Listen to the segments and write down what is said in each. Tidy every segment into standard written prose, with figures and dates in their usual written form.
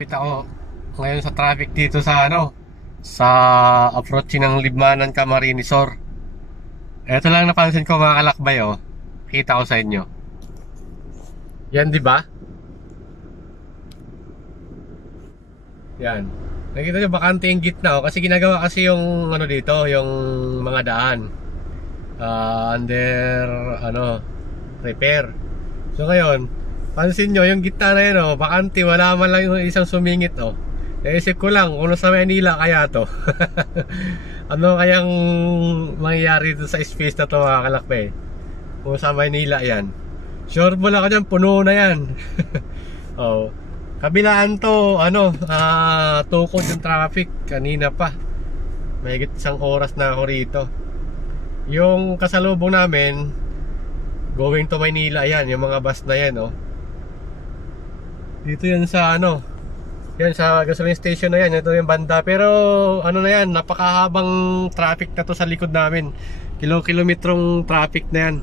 Kita ko ngayon sa traffic dito sa sa approach ng Libmanan Camarinesor. Ito lang napansin ko mga kalakbay, oh. Kita ko sa inyo. Yan, di ba? Yan. Nakita nyo bakante yung gitna, oh, kasi ginagawa kasi yung dito, yung mga daan. Under repair. So ngayon, pansin nyo yung gitna na yun, oh, bakante, wala man lang yung isang sumingit, oh. Naisip ko lang kung sa Manila kaya to. Ano kayang mangyayari dito sa space na to mga kalakbay? Kung sa Manila yan, sure mo lang ka dyan, puno na yan. Oh, kabilaan to, tukod yung traffic kanina pa. Mahigit isang oras na ako rito. Yung kasalubong namin going to Manila, yan, yung mga bus na yan, oh. Dito yan sa yan sa gasoline station na yan, ito yung banda. Pero na yan, napakahabang traffic na to sa likod namin. Kilometrong traffic na yan.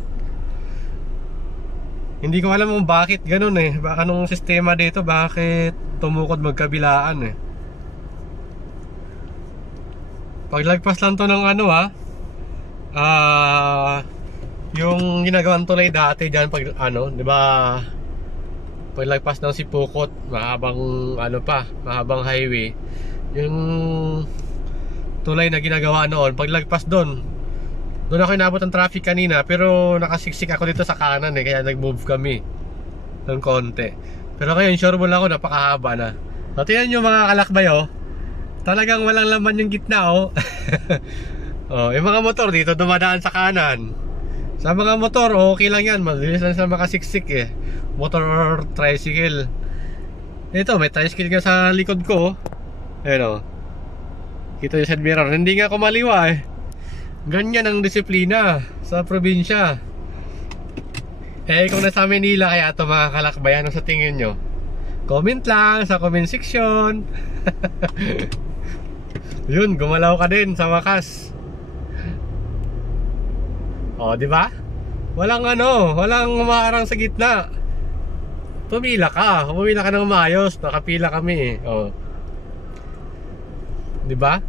Hindi ko alam kung bakit ganun eh. Anong sistema dito, bakit tumukod magkabilaan eh. Paglagpas lang to ng yung ginagawang tulay dati dyan pag di ba, paglagpas ng Sipukot, mahabang mahabang highway. Yung tulay na ginagawa noon, paglagpas doon ako inabot ng traffic kanina, pero nakasiksik ako dito sa kanan eh, kaya nag-move kami ng konti. Pero ngayon sure mo lang ako, napakahaba na. So tingnan nyo mga kalakbay, oh, talagang walang laman yung gitna, oh. Oh, yung mga motor dito dumadaan sa kanan. Sa mga motor, okay lang yan, mabilis lang sila makasiksik eh. Motor or tricycle. Ito, may tricycle ka sa likod ko, oh. Ayun, oh. Kita yung side mirror, hindi nga kumaliwa eh. Ganyan ang disiplina sa probinsya. Eh kung nasa Manila kaya ito mga kalakbay, ano sa tingin nyo? Comment lang sa comment section. Yun, gumalaw ka din sa wakas. Oh, di ba? Walang walang umaarang sa gitna. Pumila ka ng maayos, nakapila kami eh. Oh. Di ba?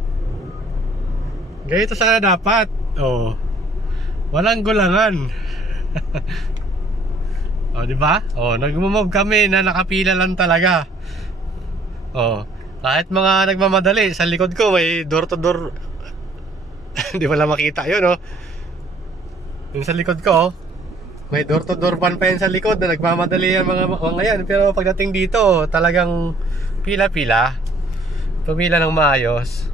Ganito sana dapat. Oh. Walang gulangan. Oh, di ba? Oh, nagmo-move kami na nakapila lang talaga. Oh, kahit mga nagmamadali, sa likod ko may door to door. Hindi wala makita 'yun, oh. Yung sa likod ko, oh, may door to door van pa yan sa likod na nagmamadali yan mga yan. Pero pagdating dito, talagang pila-pila. Pumila ng maayos.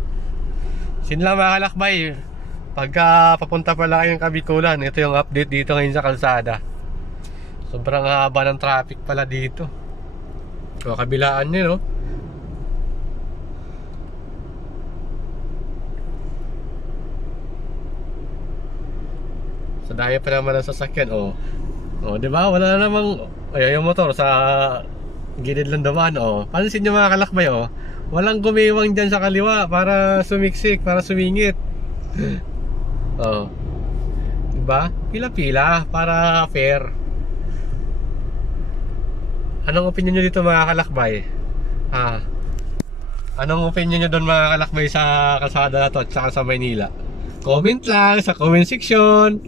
Sin lang mga kalakbay, pagka papunta pala kayong Kabikulan, ito yung update dito ngayon sa kalsada. Sobrang haba ng traffic pala dito. So, kabilaan nyo, no? Sa daya pa naman ang sasakyan, oh. Oh, di ba? Wala na namang yung motor sa gilid lang dumaan, oh. Pansin nyo mga kalakbay, oh. Walang gumiwang dyan sa kaliwa para sumiksik, para sumingit. Oh. Diba? Pila-pila para fair. Anong opinion nyo dito mga kalakbay? Anong opinion nyo doon mga kalakbay sa kalsada na to at saka sa Maynila? Comment lang sa comment section.